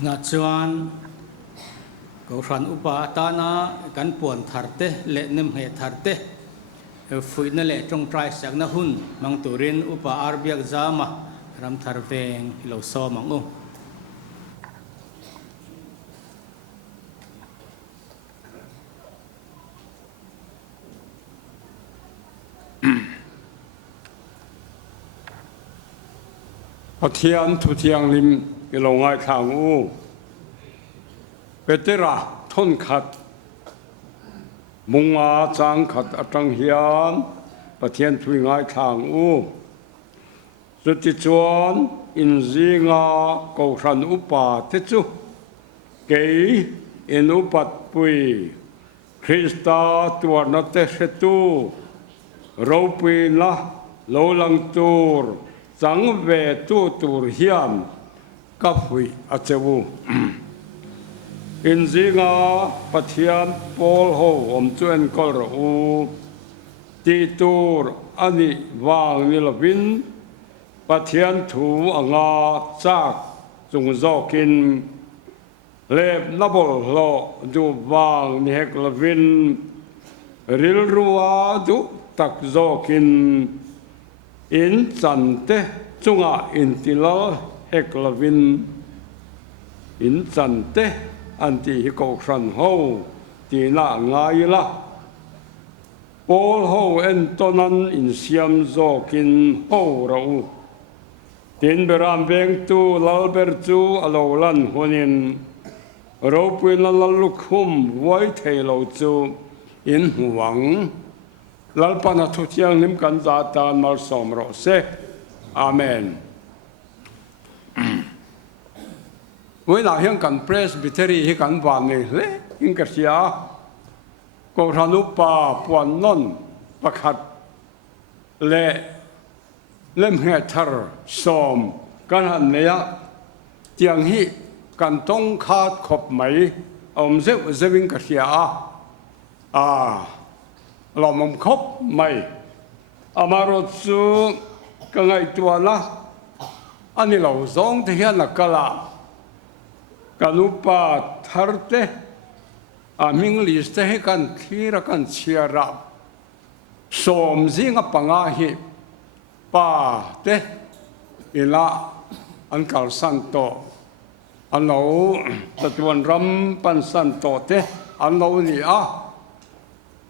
ngã chuan ko ran upa ta na kan puan thar te le nem he thar te fui na le trong trai sak na hun mang turin upa arbiak zama ram thar veng lo so mang o Pathian thu thiang lim ilongai thang u petera thon khat munga chang khat atang hian pathian thui ngai thang u zuti chuan in zinga ko ran upa te chu ke in upat pui Krista tuar na te hetu ro pui na lo lang tur chẳng về tu tur hiam cấp hủy ở châu in zinga pathian Paul ho om chuan kol ro u ti tur ani wang ni lovin pathian thu anga chak chung zokin lep nabol lo du wang ni hek lovin ril ruwa du tak zokin in chan te chunga in tilal heklavin in chan te anti hi ko khan ho ti na ngai la Paul ho en tonan in siam zokin ho ro tin beram beng tu lalber chu alolan honin ro puin la lukhum voi thelo chu in huang lalpana thu thiang nim kan za tan mal som ro se amen với là hiện kan presbytery hi kan van ni le in ka sia ko ranu pa puan non pakhat le lem he thar som kan han ne ya tiang hi kan tong khat khop mai om zewing ka sia lo mong khóc mày amarot su ka ngai tua la ani lo zong te hian la kala kanupa tharte a minglis te he kan thira kan chiara som zinga panga hi pa te ila an kal santo an lo tatuan ram pan santo te an lo ni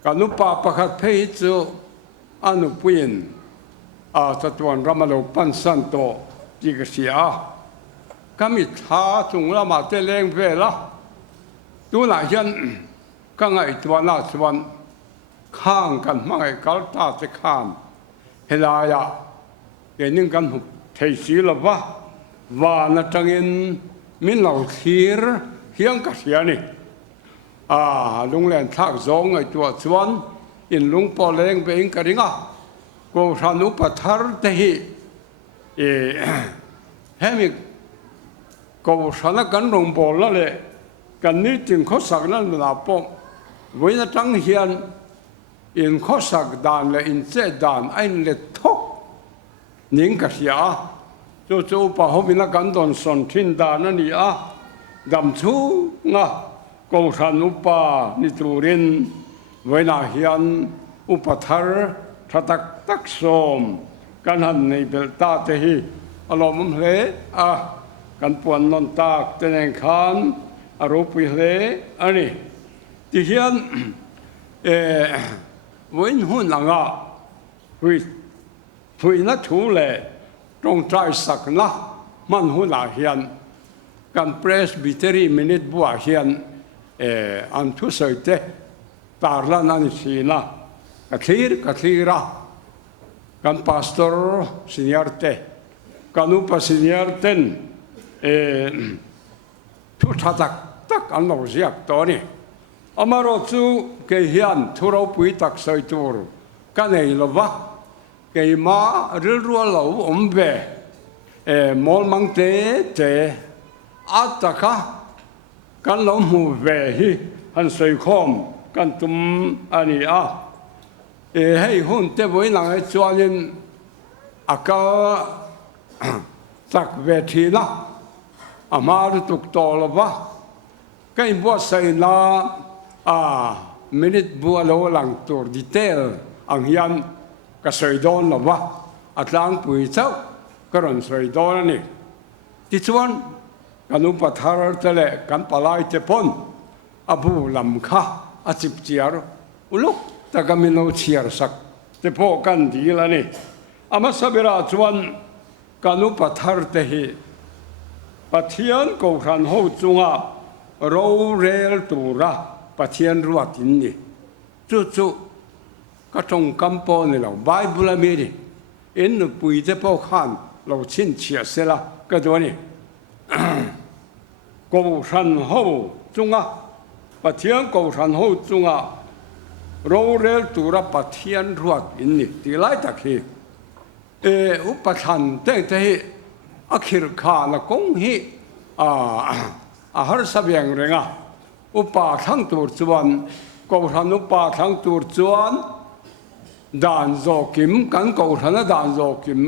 kanupa pakhat phei chu anu puin tatuan ramalo pan santo ti ka sia kami tha chung lama te leng vela tu na hian ka ngai tuana chuan khang kan mangai kal ta te khan helaya ke ning kan hu thei si lova wa na tangin min lo thir hiang ka sia ni lung len thak zong ngai tua chuan in lung po leng be in karinga ko ranu pathar te hi hemi ko sana kan rong bol la le kan ni tin kho sak na la po với na tang hian in kho sak dan le in che dan ain le thok ning ka sia chu pa ho mina kan don son thin dan ani dam chu nga ko ran upa ni turin với na hian upathar thatak tak som kan han nei bel ta te hi alom hle kan puan non tak te nen khan aropi hle ani ti hian với hun anga hui na thu le trong trai sak na man hun la hian kan presbytery minute bua hian an thu soi te tarla nani sina kathira kan pastor senior te kanupa senior ten thu thatak tak an lo ziak to ni amaro chu ke hian thuro pui tak soi tur ka nei lova ke ma ril rual lo ombe mol mang te ataka kan lo mu ve hi han soi khom kan tum ani hei hun te voi nang ai chuanin aka tak ve thi na อามารุตุกโตละวะก็อิบัวใส่นามินิตบัวโลหลังตัวดีเทลอังยันก็ใส่โดนละวะอัตลังปุยเจ้าก็รันใส่โดนนี่ที่ชวนกันอุปทารเตเลกันปลายเจปนอบูลำค่าอาจิบเจียร์อุลุแต่ก็มีโนเชียร์สักเจพอกันดีละนี่อามาสบิราชวนกันอุปทารเตหิปะเทียนกูขันหูจุงะโรเรลตูระปะเทียนรัวตินนี่จู่ๆก็จงกำปอนี่เราไบเบิลมีดิอินปุยเจพอขันเราชินเชียเสละก็ตัวนี้กูขันหูจุงะปะเทียนกูขันหูจุงะโรเรลตูระปะเทียนรัวตินนี่ที่ไรตะคีอุปทานเตะอาคิรขาละกงฮีหาสับยังเรงอุปาทั้งตัวจวนกูทันอุปาทั้งตัวจวนด่านโจกิมกันกูทันด่านโจกิม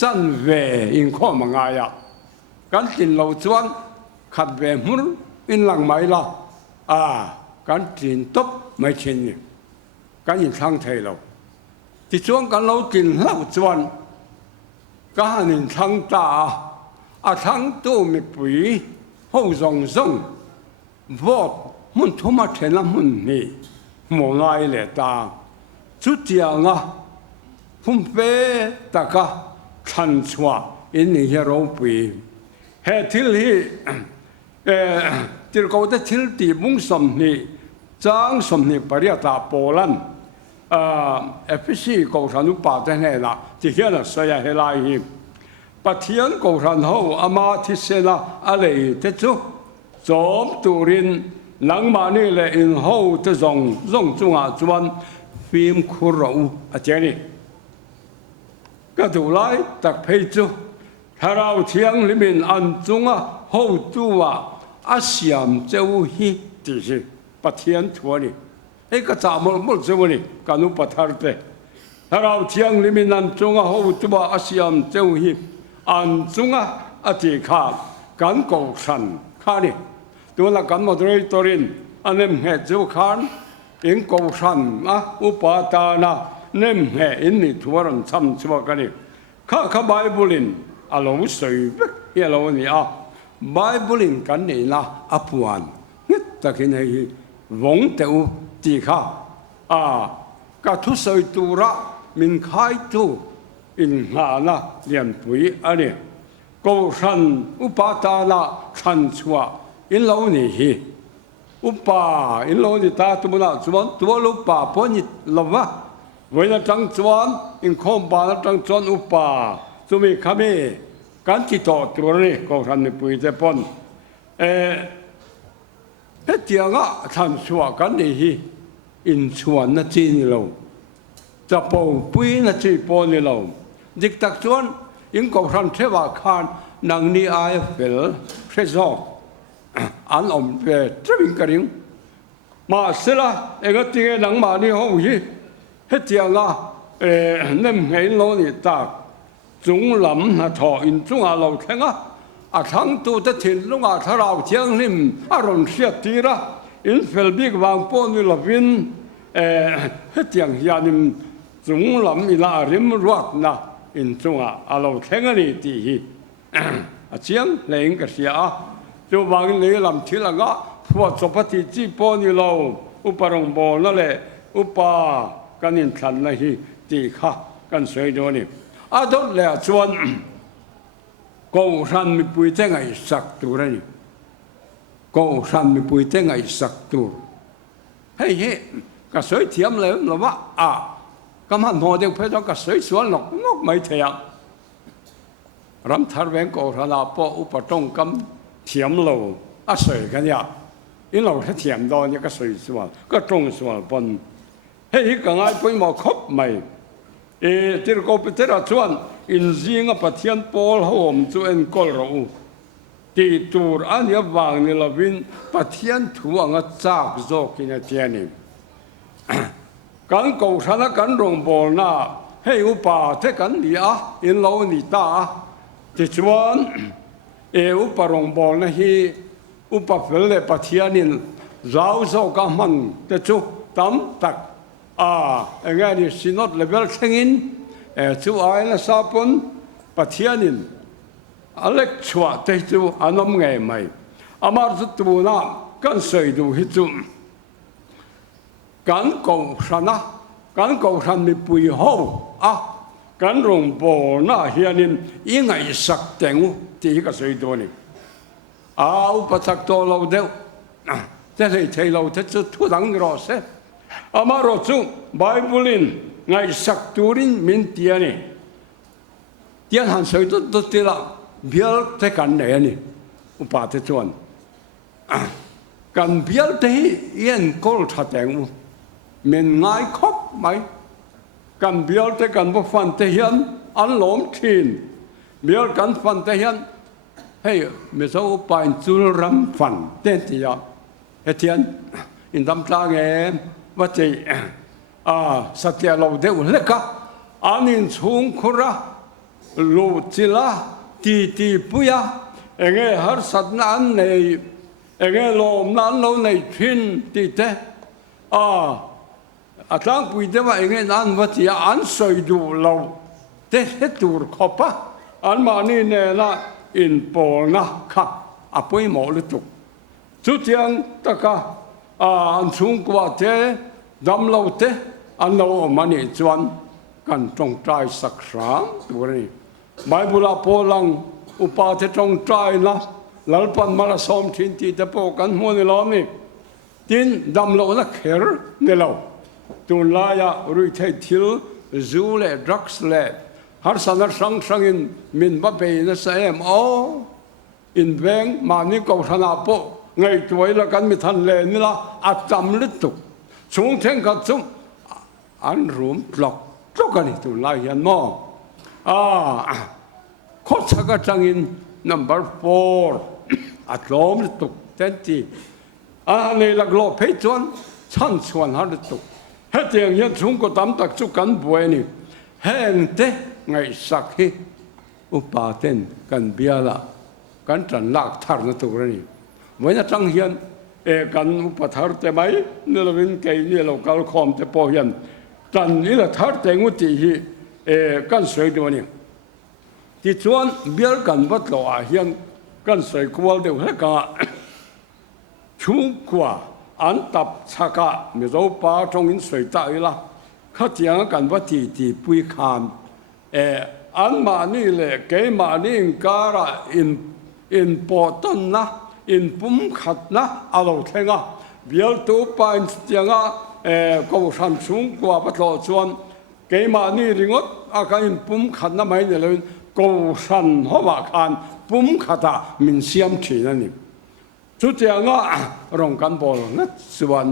จันเวอินข้อมังไงกันกินเหล้าจวนขัดเวมุนอินหลังไม่ละกันกินตบไม่ชินกันยินทั้งไทยเราที่จวนกันเรากินเหล้าจวนก็หันทั้งตาทั้งตัวมีปุ๋ยหูส่งวอดมันทุ่มเทนมันนี่มองไงเลยตาจุดยังพุ่มเป้ตะกะทันชัวอินนี่เราปุ๋ยเฮทิลฮีที่เราได้ทิลตีมุงสมนี่จางสมนี่ปริยตาโปแลนด์FPC กูทันอุปาเทนละที่เขียนสยามเฮลัยฮิปะเทียนกูทันหูอามาทิเสนาอะไรเทจุจอมตูรินหลังมานี่เลยอินหูเทจงจุงอาจวนฟิล์มคุรูอาเจนี่ก็ดูไล่ตักเพจุถ้าเราเทียงลิมินอันจุงอาหูตัวอาเซียมเจ้าฮีที่สิปะเทียนทัวนี่ก็จะมุ่งสู่นี่การอุปถัมภ์เตถ้าเราเที่ยงลิมินันจงอาหูตัวอาเซียมเจ้าหิอันจงอาติขาการก่อสันข้านี่ตัวละการมาด้วยตัวรินอันนี้เหตุจุขันอิงก่อสันอุปทานะนี่เหตุอินนี่ทัวรันซ้ำชัวกันนี่ข้าไบเบิลินอาลงสุยเบเฮลวันนี้ไบเบิลินกันนี่นะอภวันนี่ตะกี้นี่วงเตวที่ข้าก็ทุสอยตัวระมินขายตัวอินหานะเรียนปุ๋ยอันนี้กูสันอุปทานะขันชัวอินเหล่านี้อุปาอินเหล่านี้ตาตัวนั้นจวนตัวลูกป่าพอนิดละวะเวลาจังจวนอินคอมบาลจังจวนอุปาจุมีขมิกันที่ต่อตัวนี้กูสันในปุ๋ยเจปนเที่ยงขันชัวกันนี่อินชวนนัจีนี่เราจะปองปุยนัจีปอนี่เราดิกตักชวนอิงกับรันเทวาคานนังนี่ไอเฟลเฟซอกอันอมเปทริงกริงมาเสละเองติเงนังมานี่ห้องยี่เฮ็ดยังนั่นเห็นเรานี่ตากจุงลำนะทออินจุงเราแข็งทั้งตัวจะถิ่นลุงถ้าเราเที่ยงนิ่มอารมณ์เสียทีระอินเฟลบิกวางปนวิลวินเฮ็ดอย่างยานิมจุงลำอินาริมรักนะอินจุงเราแข็งนี่ตีเชียงเลยอิงก็เสียจูบางนี่ลำที่ละก็พวกสปฏิจีปนเราอุปรงบอนั่นแหละอุปกันอินทันนะฮีตีข้ากันสวยดูนี่ดอกแล้วชวนกูสันมีปุยเจ้าไงสักตัวนี่กูสันมีปุยเจ้าไงสักตัวเฮ้ยก็สวยเทียมเลยหรือว่าก็มันหัวเด็กเพื่อนก็สวยสวนหรอกงกไม่เทียมรำทาร์เวงกูสันอาปออุปตงกำเทียมเราสวยกันเนี่ยอินเราถ้าเทียมตอนนี้ก็สวยสวนก็ตรงสวนปนเฮ้ยก็ง่ายปุยหมอคบไม่ที่เราไปเจอชวนอินซีงปะเทียนปอลหอมจูเอ็นกอลเราตีตูร์อันนี้วางนี่เราวินปะเทียนถั่วงจากโจกินเทียนี่กันกูสันกันรงบอลน่ะให้อุปาเทกันดีอินเราหนีตาที่ชวน upa rong bol na hi upa fel le pathianin zau zo ka man te chu tam tak nga ni sinot level thengin chu ai na sapon pathianin alek chua te chu anom nge mai amar zu tu na kan sei du hi chu kan ko san mi pui ho kan rong bo na hianin ingai sak tengu ti ka sei do ni upa tak to lo deu te lei thei lo te chu thu dang ro se amaro chu bible ngai sak turin min tiani tian han sei to ti la bial te kan ne ni upa te chuan kan bial te yen kol tha tengu min ngai khop mai kan bial te kan bo fan te hian an lom thin bial kan fan te hian hey me so pa in chul ram fan te ti ya etian in dam tla nge wa che satya lo de un leka anin chung khura lo chila ti puya enge har sat na an nei enge lom nan lo nei thin ti te atang pui de wa enge nan wa ti an soi du lo te he tur khopa an ma ni ne la in pol na kha apoi mo lu tu chu tiang taka an chung kwa te dam lo te an lo ma ni chuan kan tong trai sak sang tu ni mai bula polang upa te tong trai na lalpan mala som thin ti te po kan mo ni lo ni tin dam lo na kher ne lo tu la ya rui thei thil zu le drugs le har sanar sang in min ba pe na sa em in beng ma ni ko thana po ngai tuai la kan mi than le ni la atam lu tu chung theng ka chung an room block to kan tu la yan mo kho chaga changin number 4 atlom lu tu tenti nei la glo pe chuan chan chuan har lu tu he tiang yan chung ko tam tak chu kan buai ni heng te ngai sak hi upa ten kan biala kan tran lak thar na tu ni moi na chang hian kan upa thar te mai ne lovin ke ni lo kal khom te po hian tran ni la thar te ngu ti hi kan soi do ni ti chuan bial kan bat lo hian kan soi kwal de he ka chung kwa an tap chaka mi zo pa trong in soi ta ila kha tiang kan ba ti pui khan an ma ni le ke ma ni kara in poton na in pum khat na alo thenga bial tu pa in tianga ko san chung kwa ba lo chuan ke ma ni ringot aka in pum khat na mai ne lo ko san ho ma khan pum khata min siam thi na ni chu tianga rong kan bol na suan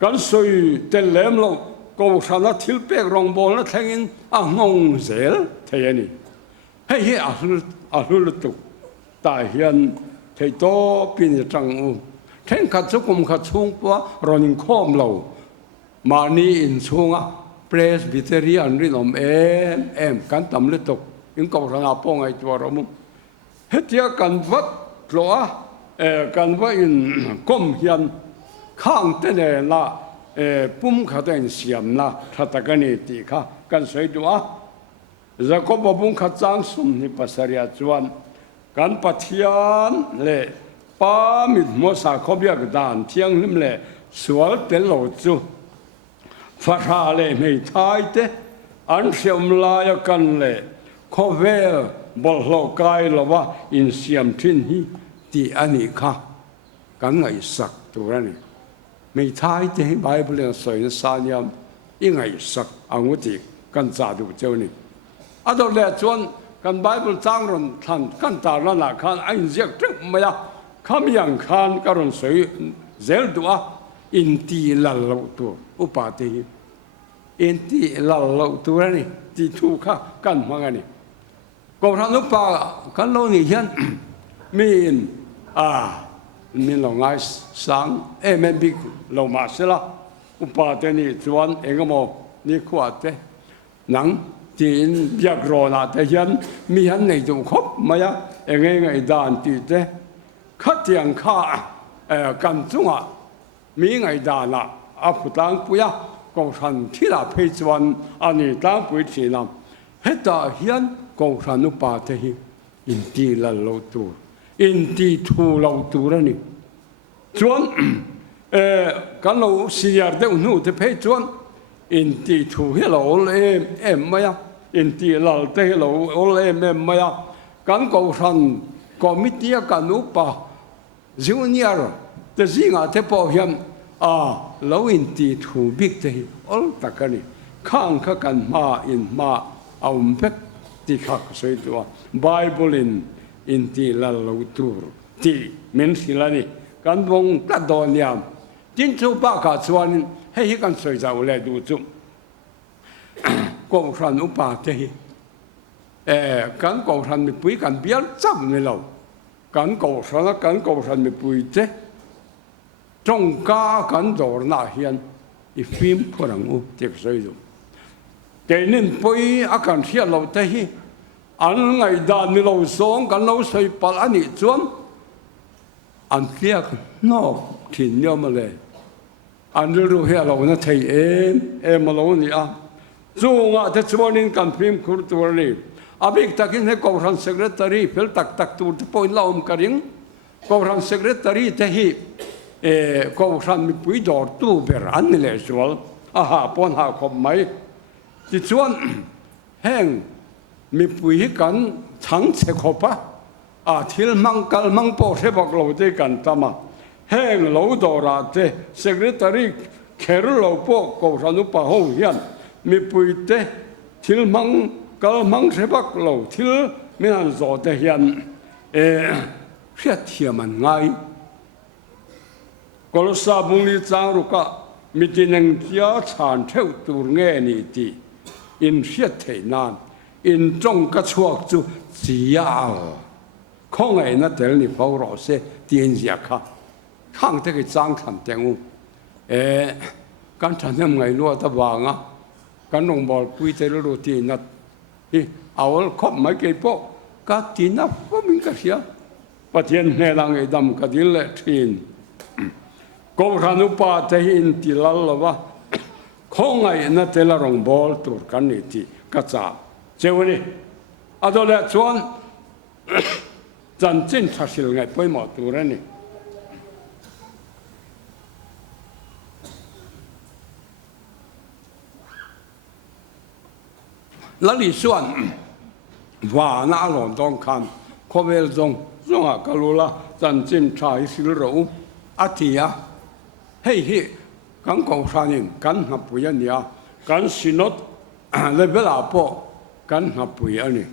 kan soi tel lem lo ko sana thil pek rong bol na thengin ngong zel theyani hei a hul tu ta hian thei to pin chang u theng khat chu kum khat chung pa ronin khom lo mani in chunga presbyterian rin om em kan tam le tok in ko sana po ngai tu rom hetia kan vat tloa kan va in kom hian khang te ne la pum khaten siam na thatakani ti kha kan sei duwa jacob bung khachang sum ni pasaria chuan kan pathian le pa mit mo sa khobyak dan thiang lim le sual tel lo chu fa tha le mei thai te an siam la ya kan le khovel bol lo kai lo wa in siam thin hi ti ani kha kan ngai sak tu rani mei thai te bible soi na sanyam ingai sak anguti kan cha du cheu ni ador le chuan kan bible chang ron than kan ta la na khan ain jek tek maya kham yang khan karon soi zel dua in ti la lo tu upa te in ti la lo tu ni ti thu kha kan mangani ko than upa kan lo ni hian min min lo ngai sang men big lo ma sela upa te ni chuan engamo ni khwa te nang tin biak ro na te hian mi han nei du khop maya ngay ngày đàn tì thế khát tiền khá cần chung à mỹ ngày đàn à phụ tăng bùi à cộng sản thi là phê chuẩn anh tăng bùi chỉ làm hết ta hiến cộng sản úp bà thế hi in tì là lâu tù in tì thu lâu tù ra nè chuẩn cái lâu xì yar đeo nụ thế phê chuẩn in tì thu hi lâu em mày à in tì là thế lâu em mày à cái cộng sản committee cái nụ bà junior thế gì ngã thế bảo hiểm lâu in tì thu big thế all ta cái này khang khắc cần ma in ma ông phép tì khắc soi tua Bible in tì là lâu tur tì mình xí là này cái bông cái đồ niệm chính chú ba cả chuan hay cái soi giàu lại đủ chung cộng sản úp bà thế cái cộng sản mình bùi cái biết chậm người lâu cái cộng sản mình bùi thế trong cái đồ na hiền phim phụ năng u tiệc soi dùng cái nên bùi cái hiện lâu thế anh ngày đàn ni lâu sống cái lâu soi bal anh ấy chuan anh tiếc nó thì nhau mà lệ anh lưu hiện lâu nó thấy em mà lâu nè dù ngã thế chuan nên cái phim khử tuổi này abik takin he cộng sản secretary phil tak tur te point laum karing cộng sản secretary te hi cộng sản mi pui dor tu ber an le sual aha pon ha khom mai ti chuan heng mi pui kan chang che khopa thil mangkal mangpo se bak lo te kan tama heng lo dora te secretary kher lo po cộng sản upa ho hian mi pui te thil mang cái mang sẽ bắt lâu thiếu mình ăn rồi thì hiện sẽ thiệt mà ngay có lúc sau bung đi trang rồi cả mình chỉ nên chia sản theo tu nghe này thì in sẽ thế nan in trong cái chuộc chú chỉ không ai nó để你bảo rõ sẽ tiền gì cả không thể cái trang thành tiếng cái thành em ngày luôn ta vàng cái nông bò quy tế rồi thì nó awal khop mai ke po ka tina po min ka sia pathian ne lang e dam ka dil le thin ko ranu pa te in tilal lawa khongai na tela rong bol tur kan ni ti ka cha chewani adole chuan chan chin thasil ngai poi mo tur ani lá lì xuân và nã lòn đông kham có về dòng à cái lô la chân chân trái xíu rượu thì hey cắn cầu sản nhân cắn hấp bùi anh ya cắn sinot level apo cắn hấp bùi anh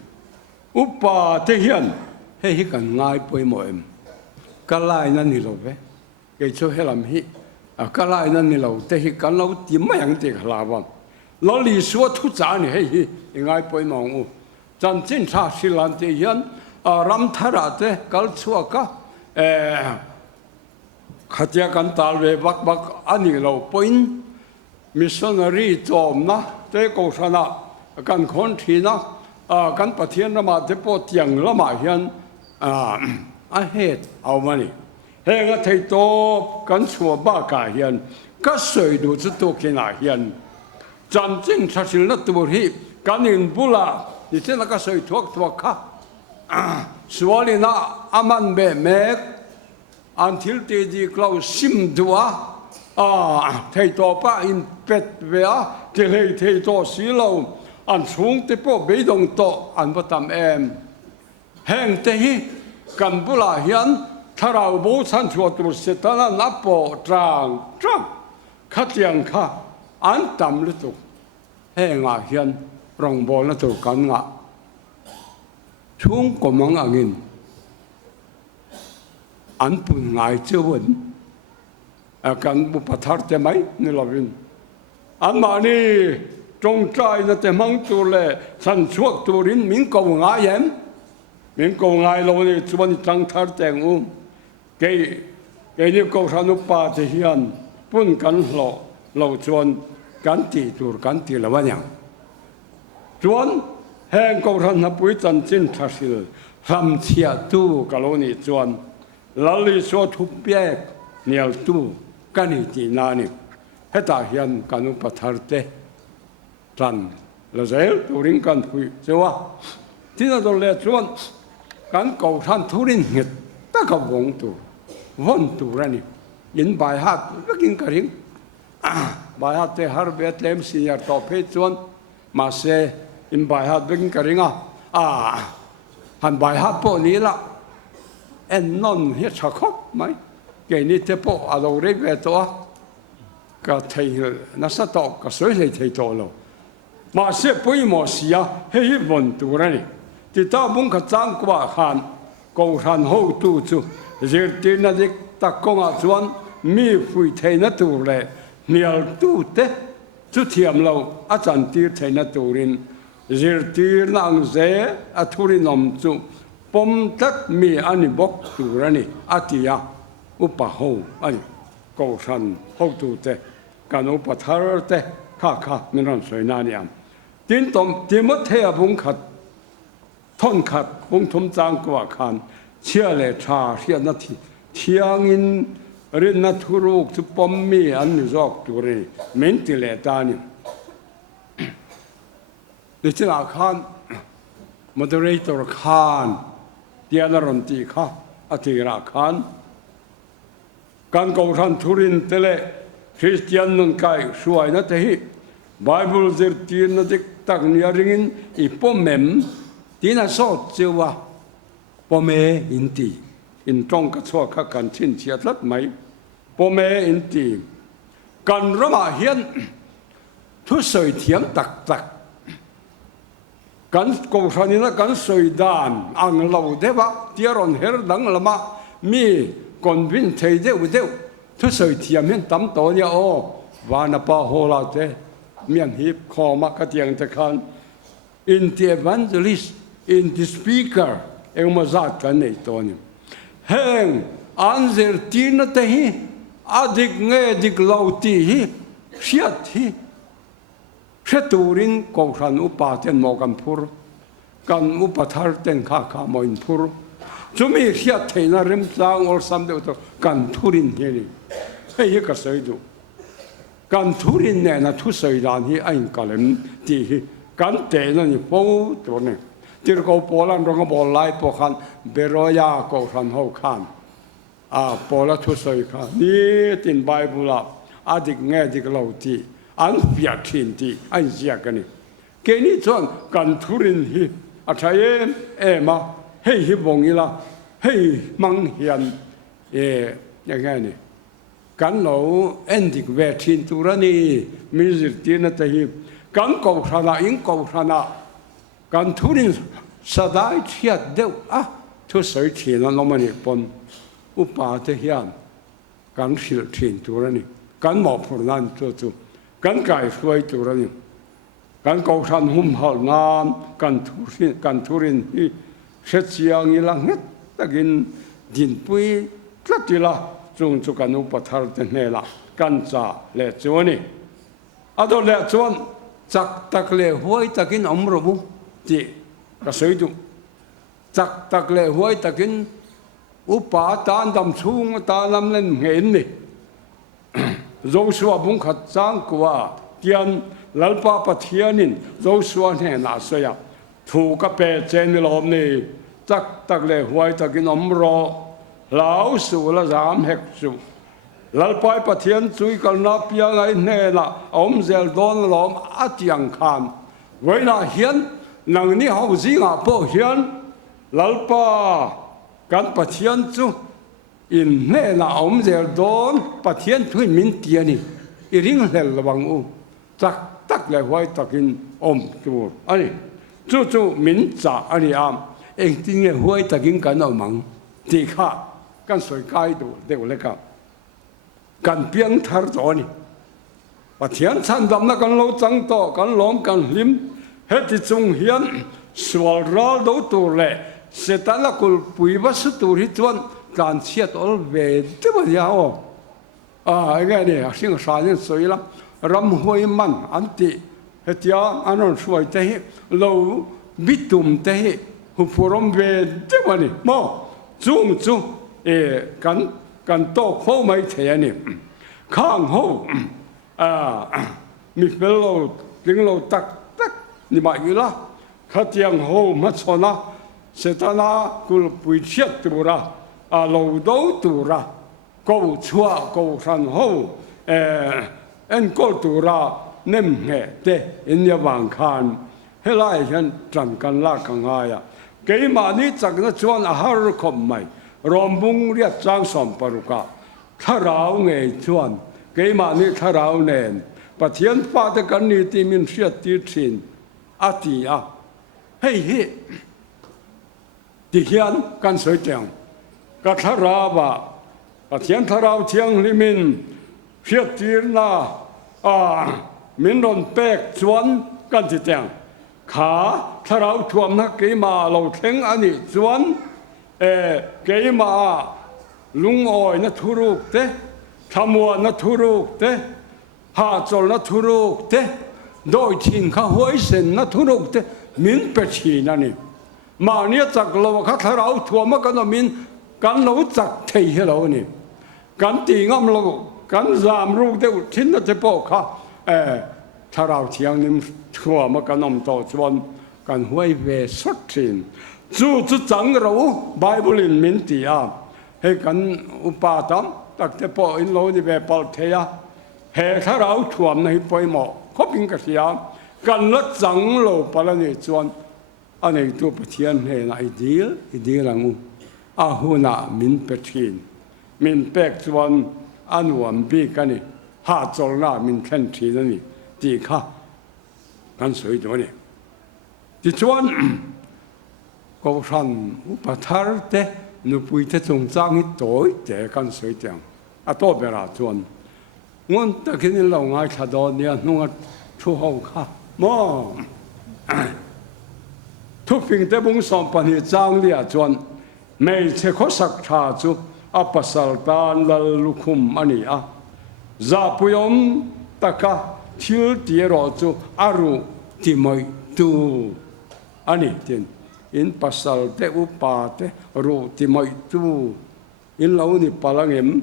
upa thế hiện hey cắn ngay bùi mọi em cái lai năn ni lâu về cái chỗ hay làm hi cái lai năn ni lâu thế cắn lâu tìm mấy anh thì là vậy lá lì xuân thu trả ni hey ngay bồi mong u chân chân cha xí lan thế hiện ram thara thế kal chua ka khatia kan tal ve bak ani lo point missionary chom na te ko sana kan khon thi na kan pathian na ma te po tiang la ma hian het au mani he ga thei to kan chua ba ka hian ka soi du chu to ke na hian chân chân cha xí na tu hi cái nhìn bula thì thế là cái sợi thuốc khác xóa đi na aman bề mẹ anh thiếu tiền gì câu sim đua thầy to ba in pet về thì thầy to xí lâu anh xuống thì bộ bị động to anh bắt tạm em hẹn thế cần bula hiền thà nào bố san chuột tu sẽ ta là nắp bộ trang khát tiền khá anh tạm lít tu hẹn hiền rong bol na tur kan nga chung ko mang angin an pun ngai chewon kan bu pathar te mai ni lovin an ma ni trong trai na te mang tu le san chuak turin min ko nga yem min ko ngai lo ni chuan tang thar teng ke ni ko sanu pa te hian pun kan lo chuan kan ti tur kan ti lawanyang chuan heng ko ran na pui chan chin thasil làm chia tu cái lối này chuẩn lali số thúc bè nhiều tu cái này thì nani hết ta hiện cái nó bắt thở thế trần là dễ tu riêng cần phui chưa thì nó là chuẩn cái cầu than tu riêng hết ta có vốn tu ra nè in bài hát rất in cái riêng bài hát thế har bet lem senior top hết chuẩn mà sẽ in bài hát rất in cái riêng hành bài hát bộนี้ละen non hết sạc khóc mấy cái này thế bộ ở đâu đấy về to cái thầy nó sát to cái suy này thầy to rồi mà sẽ bơi mò xia hay vận tu ra này thì ta muốn cái trang qua hàn cầu hàn hậu tu chu giờ tiền là gì ta công à chuan mi phui thầy nó tu lệ nhiều tu thế chú thiam lâu à chẳng tiêu thầy nó tu rin giờ tiền lang dễ à thu rin nằm chu bom tất mi anh bốc tu ra này à tia upa hậu anh cầu hàn hậu tu thế cái upa thar thế khá mình nói soi na niệm tin tôm tin mất thế bung khát thon khát bung thom trang qua khan chia lệ trà chia nát thì thiang in rin nát thu ruột tu bom mi anh dọc tu re mình ti lệ ta niệm để cho là khan moderator khan dia là ron ti kha atira khan kan cầu than thurin tele Christian nung kai suai na te Bible zir tin na dik tak nia ringin ipomem tina so chewa pome inti in trong ka chua kha kan chin chiat lat mai pome inti kan rama hian thu soi thiam tak kan ko thanina kan soi dan ang lo deba tiaron her dang lama mi convin thei deu thu soi thiam hian tam to nia o wana pa hola te mian hip kho ma ka tiang te khan in the evangelist in the speaker ma zat kan nei to ni heng anzer tin te hi adik nge dik lauti hi siat hi seturin ko khan upa ten mo kan phur kan upa thar ten kha mo in phur chumi siat theina rim tlang or sam de to kan thurin he ni hei ka sei du kan thurin ne na thu soi dan hi ain kalem ti hi kan te na ni po to ne tir ko polan rong bol lai po khan beroya ko khan ho khan pola thu soi khan ni tin bible adik nge dik lo ti an pia thin ti an zia ka ni ke ni chon kan thurin hi a thaye ma hei hi bongila hei mang hian ya ga ni kan lo endik ve thin turani mizir tina tahi kan ko khana in ko khana kan thurin sadai thiat deu thu soi thina nomani pon upa te hian kan sil thin turani kan mo phurnan chu kan kai suai turani kan ko khan hum hal nam kan thurin hi sechiang ilang het takin din pui tlatila chung chu kan upa thar te nela kan cha le chuani ado le chuan chak tak le huai takin omrobu ti ka soidu chak tak le huai takin upa tan dam chung ta lam len ngen ni Joshua bung khat chang kwa kian lalpa pathianin Joshua ne na soya thu ka pe chen lom ni chak tak le huai takin omro lão su là giảm hẹp su lalpai pathian chui kal na pia ngai ne la om zel don lom atiang khan với na hian nang ni hau zinga po hian lalpa kan pathian chu in ne la om zel don pathian thui min tiani iring hel lawang u tak tak le huai takin om tu ani chu min cha ani am eng tin nge huai takin kan omang ti kha kan soi kai du deu le ka kan piang thar zo ni pathian chan dam na kan lo chang to kan lom kan lim heti chung hian swal ral do tu le setana kul pui ba su tu ri chuan kan chiat ol ve te ba ya o ga ni a sing sa ni soi la ram hoi man an ti hetia anon suai te lo bitum te hu forum về thế mà nè mò chung chung kan to khô mấy thế nè khang hô mi fellow tiếng lâu tắc tắc ni mà như là khát tiếng hô mất số na sẽ ta na kul bùi chết tu ra lâu đấu tu ra câu chua câu san hô en câu tu ra nem nghe te in nhà vàng khan hay là hiện trần can la càng ai cái mà ní chắc nó chuan har khom mai rom bung riat trang som paruka tharau nge chuan cái mà ní tharau nen pathian pa te kan ni ti min riat ti thin ati hey ti hian kan soi teng ka thara ba pathian tharau thiang limin riat tir na min ron pek chuan kan ti teng khá tharau thuam na cái mà lâu theng ani chuan cái mà lung oi na thuruk te thamua na thuruk te ha chol na thuruk te doi thin kha hoi sen na thuruk te min pe chi na ni mà nia chak lo kha tharau thuam ma kan min kan lo chak thei hello ni kan ti ngam lo kan zam ru te thin na te po kha tharau thiang nim thua mà kan om to chuan kan huai ve sot thin chu chang ro bible in min ti he kan upa tam tak te po in lo ni ve pal theya he tharau thuam nei poi mo khoping ka sia kan la chang lo palani chuan anei tu pathian he na ideal angu huna min pe thin min pek chuan anuam bi kani ha chol na min khan thin ani ti kha kan soi do ni ti chuan ko san upathar te nu pui te chung chang hi toi te kan soi teng to bera chuan ngon ta kin lo ngai tha do nia nunga thu ho kha mo thu ping te bung som pan hi chang lia chuan mei che kho sak tha chu apasal tan lal lukhum ani za puyom taka thil tiero chu aru ti moi tu ani tin in pasal te upa te ru ti moi tu in lo ni palangem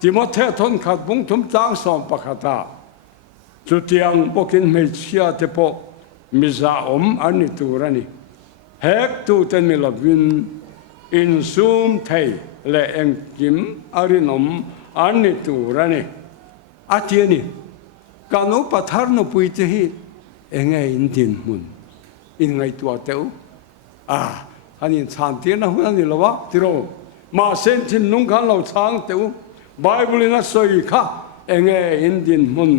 ti mo the thon khat bung thum chang som pakhata chu tiang bokin me chia te po miza ani tu rani hek tu ten mi lovin in sum thei le eng kim arinom ani tu rani atiani kanu pathar no puite hi engai in din mun in ngai tua teu hanin chan tir na hun ani lawa tiro ma sen chin nung kan lo chang teu bible na soi kha engai in din mun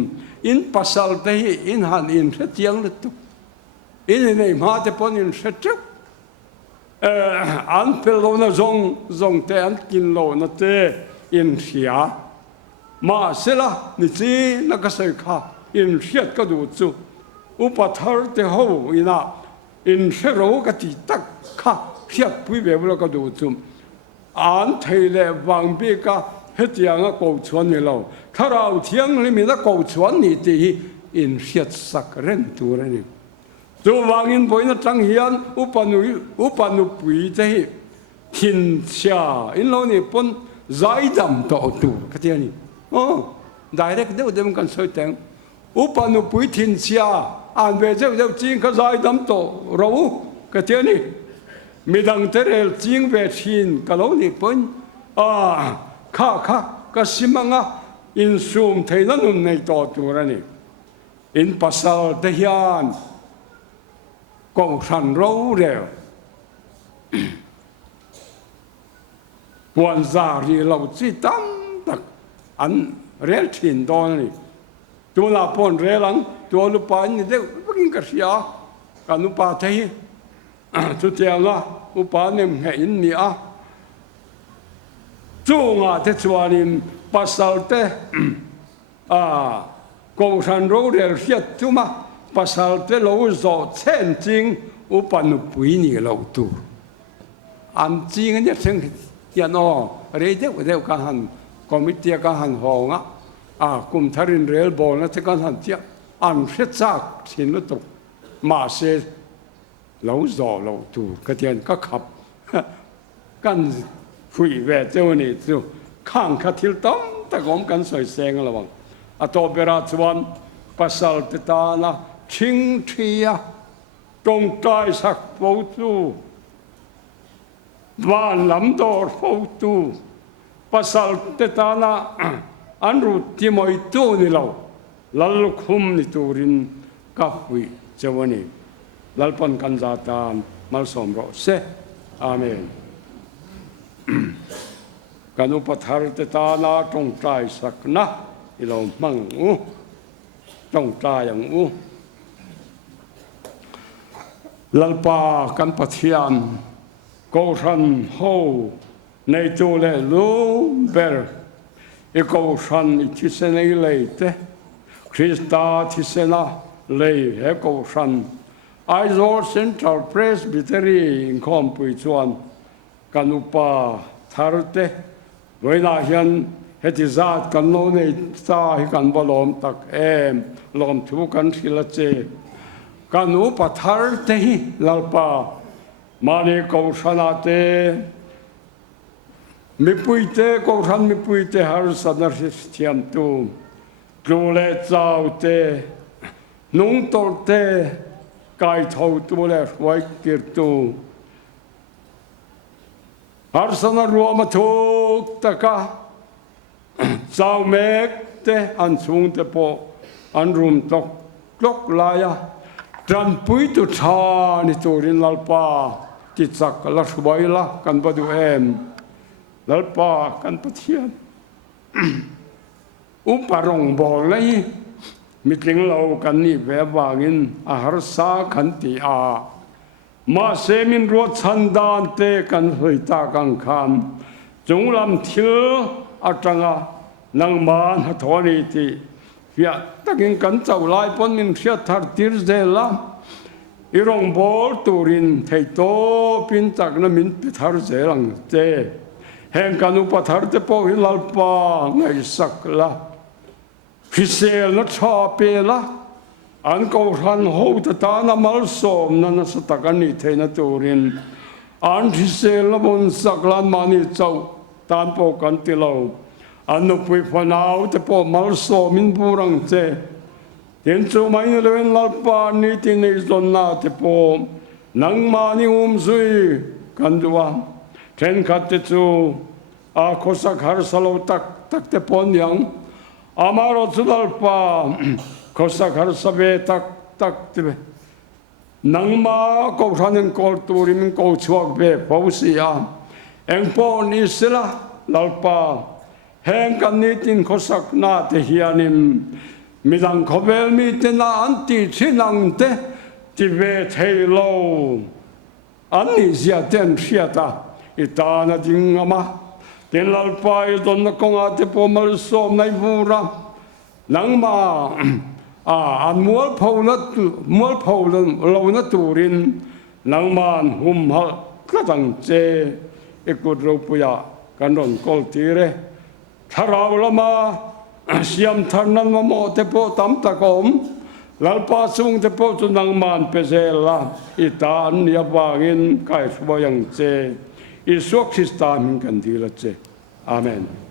in pasal te hi in han in tiang le tu in nei ma te pon in tu an pel lo na zong te an kin lo na te in sia ma sela ni chi na ka sai kha in hiat ka du chu upathar te ho ina in shero ka ti tak kha hiat pui ve lo ka du chu an thei le wang bi ka hetiang a ko chuan ni lo tharau thiang li mi na ko chuan ni ti in hiat sak ren tu re ni chu wangin boina tang hian upanu pui te hi thin cha in lo ni pon zai dam to tu ka ti ani direct đâu dem kan soi teng upanu pui thin sia an ve jau ching ka zai dam to ro ka ti ani midang terel ching ve thin ka lo ni pon kha ka simanga in sum theina nun nei to tu rani in pasal te hian ko san ro re puan za ri lo chi tam tak an rel thin do ni tu la pon relang tu lu pa ni de bugin ka sia ka nu pa thei chu tiang la u pa nem he in ni chu nga te chuanin pasal te ko san ro rel hiat tu ma pasal te lo zo chen ching u pa nu pui ni lo tu an ching ne cheng ya no re de ka han committee ka han honga kum tharin rel bol na te kan han tia an hre chak thin lu tu ma se lâu gió lâu tu cái tiền các khập căn phui về chỗ này chỗ khang khát thiếu tâm ta gom căn soi sen là bằng à to bera chuan pasal ta na chinh thia trong trai sắc vô tu và lắm đor vô tu pasal ta na anh rút thì mọi tu ni lâu lal khum ni turin ka hui chỗ này lal pan kan zatan mal som ro se amen kan upathar te ta na trong trai sak na ilo mang u trong trai yang u lalpa kan pathian ko ran ho nei tu le lu ber e ko ran i ti se nei le te Krista ti se na le he ko ran Aizor Central Presbytery in Kompui chuan kan upa tharte voina hian heti zat kan lo nei ta hi kan balom tak em lom thu kan thila che kan upa tharte hi lalpa mani ko sana te mi puite ko ran mi puite har sanar thiam tu tlule chau te nung tol te kai thâu tu le vai kir tu arsana ruama thuk taka sau mek te an chung te po an rum tok tok laya tran pui tu tha ni turin lalpa ti chak la shwai la kan badu em lalpa kan pathian uparong bol lai meeting lo kan ni ve wangin a har sa kan ti a ma semin ro chandan te kan hoi ta kang khan chunglam thil atanga nangman ha thoni ti ya takin kan chau lai pon min thia thar tir zela irong bol turin thei to pin tak na min pi thar zelang te heng kan upa thar te po hilalpa ngai sakla Fisel na chape la an ko ran ho ta na mal som na sa takani the na turin an fisel na bon saklan mani chau tan po kan ti lo an no pui phanau te po mal som min burang che ten chu mai le wen lal pa ni ti nei zon na te po nang mani zui kan duwa ten khat te chu a khosak har salo tak tak te pon yang amaro chudalpa khosak har sabe tak tak te nangma ko thanen kol turim ko chuak be pausia engpon isla lalpa heng kan nitin khosak na te hianim midang khobel mi te na anti chinang te ti ve thelo anni zia ten fiata itana dingama ten lalpa i don na konga te pomal som nai vura nangma an mual phaulan lo na turin nangman hum hal katang che ekut ro puya kanon kol tire tharau lama siam tharnan ma mo te po tam ta kom lalpa sung te po chu nangman pezela itan ya wangin kai boyang che Isok Krista min kan dila che. Amen.